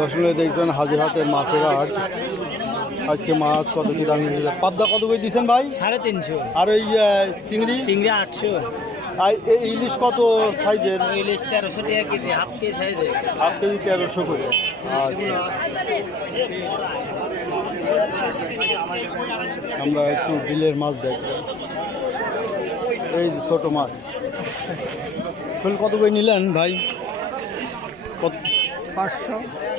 দর্শক দেখছেন হাজিরহাটের মাছের হাট। আজকে মাছ কত কি দাম পাবদা কত করে দিয়েছেন ভাই? সাড়ে তিনশো। আর ওই চিংড়ি? চিংড়ি আটশো। আর এই ইলিশ কত সাইজের? ইলিশ তেরোশো টাকা কেজি হাফ কেজি সাইজে হাফ কেজি তেরোশো করে। আচ্ছা। আমরা একটু বিলের মাছ দেখব। এই যে ছোট মাছ। শোল কত করে নিলেন ভাই? কত পাঁচশো।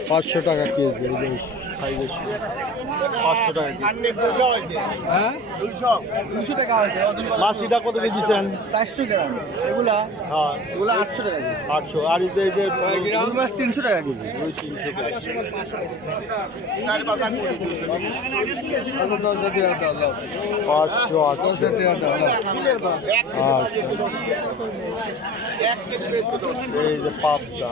পাঁচশো টাকা কেজি। পাঁচশো টাকা হ্যাঁ? দুশো টাকা আছে। মাছ এটা কত কেজি দিচ্ছেন? চারশো গ্রাম। এগুলা? হ্যাঁ। এগুলা আটশো টাকা কেজি। আটশো। আর এই যে এই যে রুই মাছ তিনশো টাকা কেজি। ওই তিনশো করে। পাঁচশো আটশো। আচ্ছা। এই যে পাবদা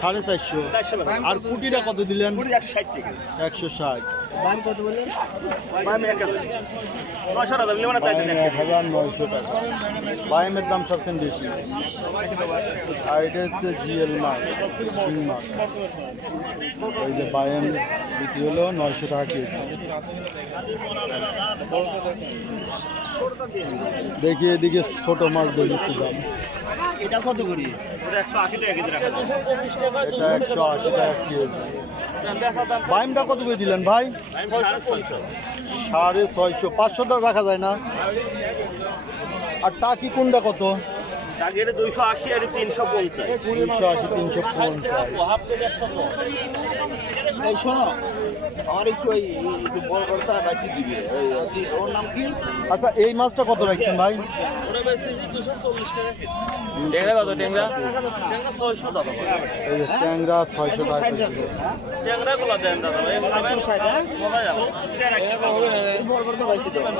সাড়ে চারশো আর কুটিটা কত দিলেন? একশো ষাট টাকা। দাম কত বললেন? এক হাজার নশো টাকা মানে নয়শো টাকা। বাইমের দাম সবচেয়ে বেশি। আর এটা হচ্ছে জিএল মাছ মাছ। ওই যে বাইম বিক্রি হলো নয়শো টাকা কেজি। দেখি এদিকে ছোট মাছ দেখি দাম। এটা কত করি? এটা একশো আশি টাকা কেজি বাইমটা কত করে দিলেন ভাই? সাড়ে ছয়শো। পাঁচশো টাকা রাখা যায় না? আর টাকি কোনটা কত? দুইশো আশি আর তিনশো পঞ্চাশ। দুইশো আশি তিনশো পঞ্চাশ। এই শোনো আমার একটু ওই একটু বড় করতে বাঁচিয়ে দিবে। ওই ওর নাম কি? আচ্ছা এই মাছটা কত রাখছেন ভাই? টেংরা কত ট্যাংরা? ছয়শো টাকা কেজি। আচ্ছা সাইড হ্যাঁ? বড় করতে বাঁচিয়ে দেবে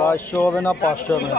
চারশো হবে না পাঁচশো হবে না